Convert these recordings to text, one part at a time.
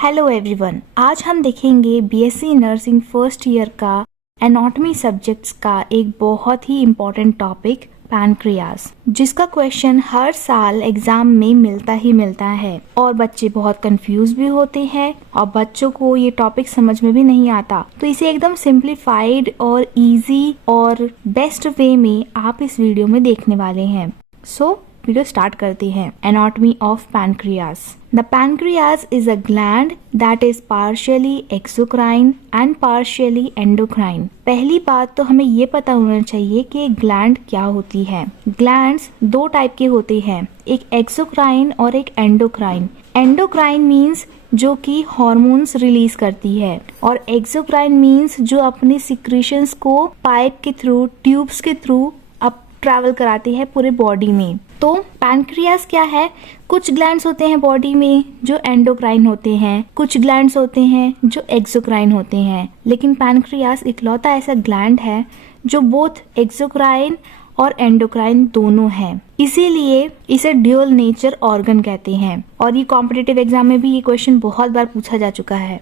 Hello everyone, आज हम देखेंगे बीएससी नर्सिंग फर्स्ट ईयर का एनाटॉमी सब्जेक्ट्स का एक बहुत ही इम्पोर्टेंट टॉपिक पैनक्रियास, जिसका क्वेश्चन हर साल एग्जाम में मिलता ही मिलता है और बच्चे बहुत कंफ्यूज भी होते हैं और बच्चों को ये टॉपिक समझ में भी नहीं आता। तो इसे एकदम सिंप्लीफाइड और इजी और बेस्ट वे में आप इस वीडियो में देखने वाले हैं। वीडियो स्टार्ट करते हैं। Anatomy of pancreas. The pancreas is a gland that is partially exocrine and partially endocrine. पहली बात तो हमें ये पता होना चाहिए कि ग्लैंड क्या होती है। ग्लैंड्स दो टाइप के होते हैं, एक एक्सोक्राइन और एक एंडोक्राइन। एंडोक्राइन मीन्स जो कि हार्मोन्स रिलीज करती है और एक्सोक्राइन मीन्स जो अपने सिक्रीशंस को पाइप के थ्रू, ट्यूब्स के थ्रू अप ट्रैवल कराती है पूरे बॉडी में। तो पैनक्रियास क्या है? कुछ ग्लैंड्स होते हैं बॉडी में जो एंडोक्राइन होते हैं, कुछ ग्लैंड्स होते हैं जो एक्सोक्राइन होते हैं, लेकिन पैनक्रियास इकलौता ऐसा ग्लैंड है जो बोथ एक्सोक्राइन और एंडोक्राइन दोनों है। इसीलिए इसे ड्यूअल नेचर ऑर्गन कहते हैं और ये कॉम्पिटिटिव एग्जाम में भी ये क्वेश्चन बहुत बार पूछा जा चुका है।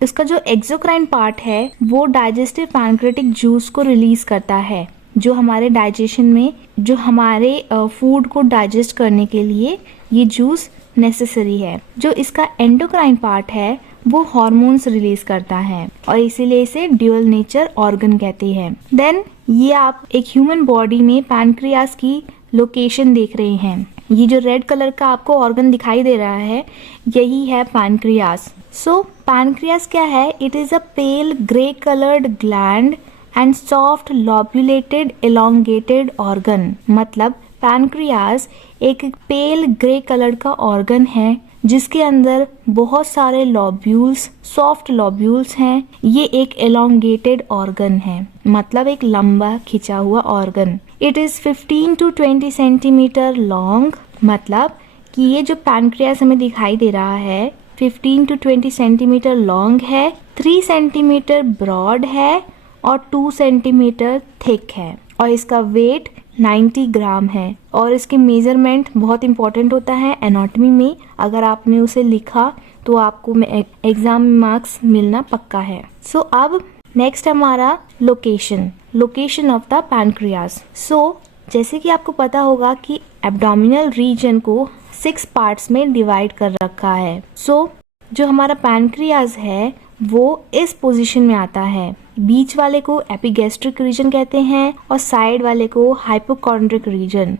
इसका जो एक्सोक्राइन पार्ट है वो डाइजेस्टिव पैनक्रेटिक जूस को रिलीज करता है, जो हमारे डाइजेशन में, जो हमारे फूड को डाइजेस्ट करने के लिए ये जूस नेसेसरी है। जो इसका एंडोक्राइन पार्ट है वो हार्मोन्स रिलीज करता है और इसीलिए इसे ड्यूअल नेचर ऑर्गन कहते हैं। देन ये आप एक ह्यूमन बॉडी में पैनक्रियास की लोकेशन देख रहे हैं। ये जो रेड कलर का आपको ऑर्गन दिखाई दे रहा है यही है पैनक्रियास। पैनक्रियास क्या है? It is a pale grey coloured gland and soft lobulated elongated organ. मतलब पैनक्रियास एक पेल ग्रे कलर का ऑर्गन है जिसके अंदर बहुत सारे लॉब्यूल्स, सॉफ्ट लॉब्यूल्स हैं। ये एक एलोंगेटेड ऑर्गन है, मतलब एक लंबा खिंचा हुआ organ. It is 15 to 20 centimetre long. मतलब कि ये जो पैनक्रियास हमें दिखाई दे रहा है 15 to 20 सेंटीमीटर लॉन्ग है, 3 सेंटीमीटर ब्रॉड है और 2 सेंटीमीटर थिक है और इसका वेट 90 ग्राम है। और इसके मेजरमेंट बहुत इंपॉर्टेंट होता है एनाटॉमी में। अगर आपने उसे लिखा तो आपको एग्जाम में मार्क्स मिलना पक्का है। अब नेक्स्ट हमारा लोकेशन ऑफ द पैनक्रियास। जैसे कि आपको पता होगा कि एब्डोमिनल रीजन को 6 पार्ट्स में डिवाइड कर रखा है। जो हमारा पैनक्रियास है वो इस पोजीशन में आता है। बीच वाले को एपिगैस्ट्रिक रीजन कहते हैं और साइड वाले को hypochondriac region.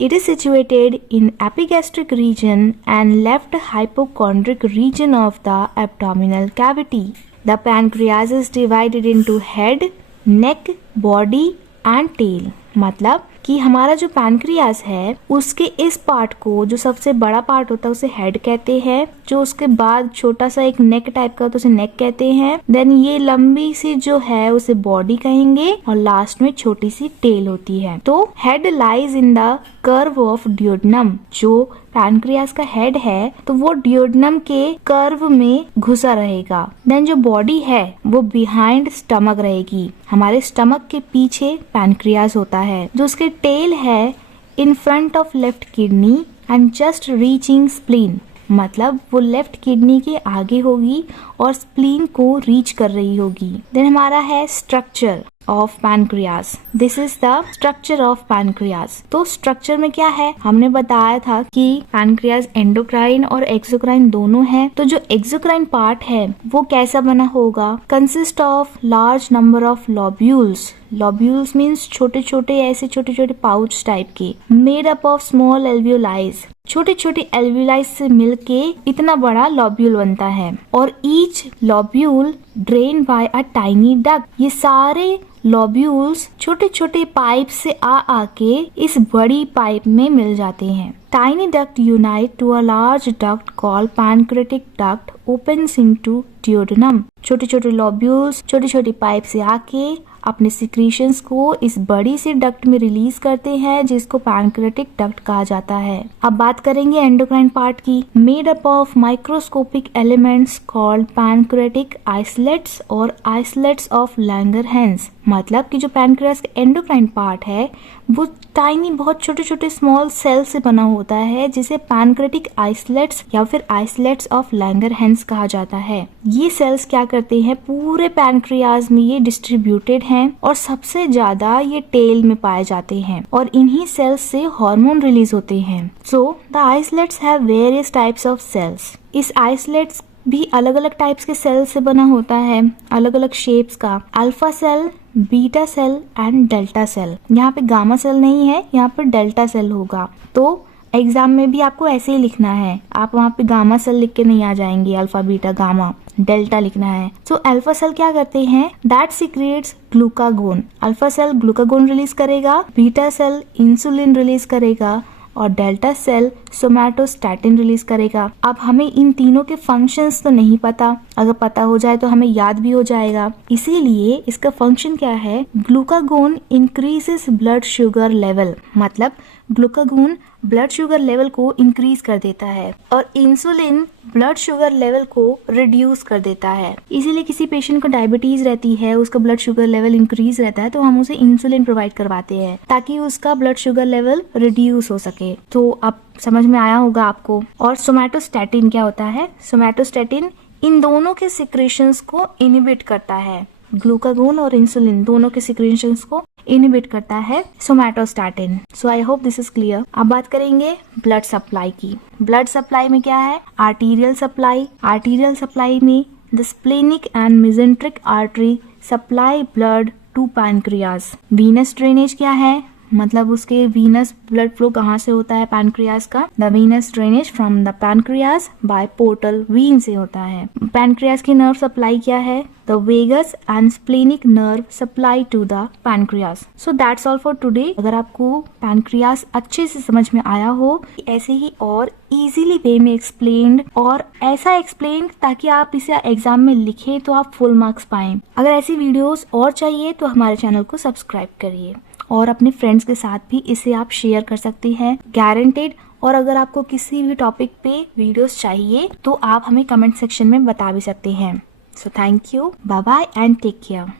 It is situated in epigastric region and left hypochondric region of the abdominal cavity. The pancreas is divided into head, neck, body and tail. मतलब कि हमारा जो पैनक्रियास है उसके इस पार्ट को, जो सबसे बड़ा पार्ट होता है उसे हेड कहते हैं, जो उसके बाद छोटा सा एक नेक टाइप का होता है उसे नेक कहते हैं, देन ये लंबी सी जो है उसे बॉडी कहेंगे और लास्ट में छोटी सी टेल होती है। तो head lies in the curve of duodenum. जो पैनक्रियास का हेड है तो वो ड्यूडेनम के कर्व में घुसा रहेगा। देन जो बॉडी है वो बिहाइंड स्टमक रहेगी। हमारे स्टमक के पीछे पैनक्रियास होता है। जो उसके टेल है in front of left kidney and just reaching spleen. मतलब वो लेफ्ट किडनी के आगे होगी और स्प्लीन को रीच कर रही होगी। देन हमारा है structure of pancreas. This is the structure of pancreas. तो स्ट्रक्चर में क्या है? हमने बताया था कि पैनक्रियास एंडोक्राइन और एक्सोक्राइन दोनों है। तो जो एक्सोक्राइन पार्ट है वो कैसा बना होगा? Consist of large number of lobules. Lobules means छोटे छोटे ऐसे छोटे छोटे पाउच टाइप के, made up of small alveoli. छोटे छोटे एल्वियोलाइज से मिलके इतना बड़ा लॉब्यूल बनता है और each lobule drain by a tiny duct. ये सारे लॉब्यूल्स छोटे छोटे पाइप से आके इस बड़ी पाइप में मिल जाते हैं। Tiny duct unite to a large duct called pancreatic duct opens into duodenum. छोटे छोटे लॉब्यूल्स छोटी छोटी पाइप से आके अपने सिक्रीशंस को इस बड़ी सी डक्ट में रिलीज करते हैं जिसको पैनक्रेटिक डक्ट कहा जाता है। अब बात करेंगे एंडोक्राइन पार्ट की। Made up of microscopic elements called pancreatic islets और आइसलेट्स ऑफ लैंगरहैंस। मतलब कि जो पैनक्रियास का एंडोक्राइन पार्ट है वो टाइनी बहुत छोटे छोटे स्मॉल सेल से बना होता है, जिसे पैनक्रेटिक आइसलेट्स या फिर आइसलेट्स ऑफ लैंगरहैंस कहा जाता है। ये सेल्स क्या करते हैं, पूरे पैनक्रियास में ये डिस्ट्रीब्यूटेड हैं और सबसे ज्यादा ये टेल में पाए जाते हैं और इन्हीं सेल्स से हार्मोन रिलीज होते हैं। So the islets have various types of cells. इस आइसलेट्स भी अलग अलग टाइप्स के सेल से बना होता है, अलग अलग शेप्स का। Alpha cell, beta cell and delta cell. यहाँ पे गामा सेल नहीं है, यहाँ पर डेल्टा सेल होगा। तो एग्जाम में भी आपको ऐसे ही लिखना है, आप वहाँ पे गामा सेल लिख के नहीं आ जाएंगे, अल्फा बीटा गामा डेल्टा लिखना है। सो अल्फा सेल क्या करते हैं, that secretes glucagon. Alpha cell glucagon release करेगा, बीटा सेल इंसुलिन रिलीज करेगा और डेल्टा सेल सोमैटोस्टैटिन रिलीज करेगा। अब हमें इन तीनों के फंक्शंस तो नहीं पता, अगर पता हो जाए तो हमें याद भी हो जाएगा। इसीलिए इसका फंक्शन क्या है, glucagon increases blood sugar level, मतलब ग्लूकागोन ब्लड शुगर लेवल को इंक्रीज कर देता है और इंसुलिन ब्लड शुगर लेवल को रिड्यूस कर देता है। इसीलिए किसी पेशेंट को डायबिटीज रहती है, उसका ब्लड शुगर लेवल इंक्रीज रहता है, तो हम उसे इंसुलिन प्रोवाइड करवाते हैं ताकि उसका ब्लड शुगर लेवल रिड्यूस हो सके। तो अब समझ में आया होगा आपको। और सोमैटोस्टैटिन क्या होता है, सोमैटोस्टैटिन इन दोनों के सिक्रेशंस को इनहिबिट करता है, ग्लूकागोन और इंसुलिन दोनों के सिक्रेशंस को इनहिबिट करता है somatostatin. So I hope this is clear. अब बात करेंगे ब्लड सप्लाई की। ब्लड सप्लाई में क्या है, आर्टीरियल सप्लाई। आर्टीरियल सप्लाई में the splenic and mesenteric artery supply blood to pancreas. Venous drainage क्या है, मतलब उसके वीनस ब्लड फ्लो कहाँ से होता है पैनक्रियास का, the venous drainage from the pancreas by portal vein से होता है। पैनक्रियास की नर्व सप्लाई क्या है, the vagus and splenic nerve supply to the pancreas. So that's all for today. अगर आपको पैनक्रियास अच्छे से समझ में आया हो, ऐसे ही और इजीली वे में एक्सप्लेन्ड, और ऐसा एक्सप्लेन ताकि आप इसे एग्जाम में लिखें तो आप फुल मार्क्स पाएं। अगर ऐसी वीडियोस और चाहिए तो हमारे चैनल को सब्सक्राइब करिए और अपने फ्रेंड्स के साथ भी इसे आप शेयर कर सकते हैं, गारंटेड। और अगर आपको किसी भी टॉपिक पे वीडियोस चाहिए तो आप हमें कमेंट सेक्शन में बता भी सकते हैं। So thank you, bye bye and take care.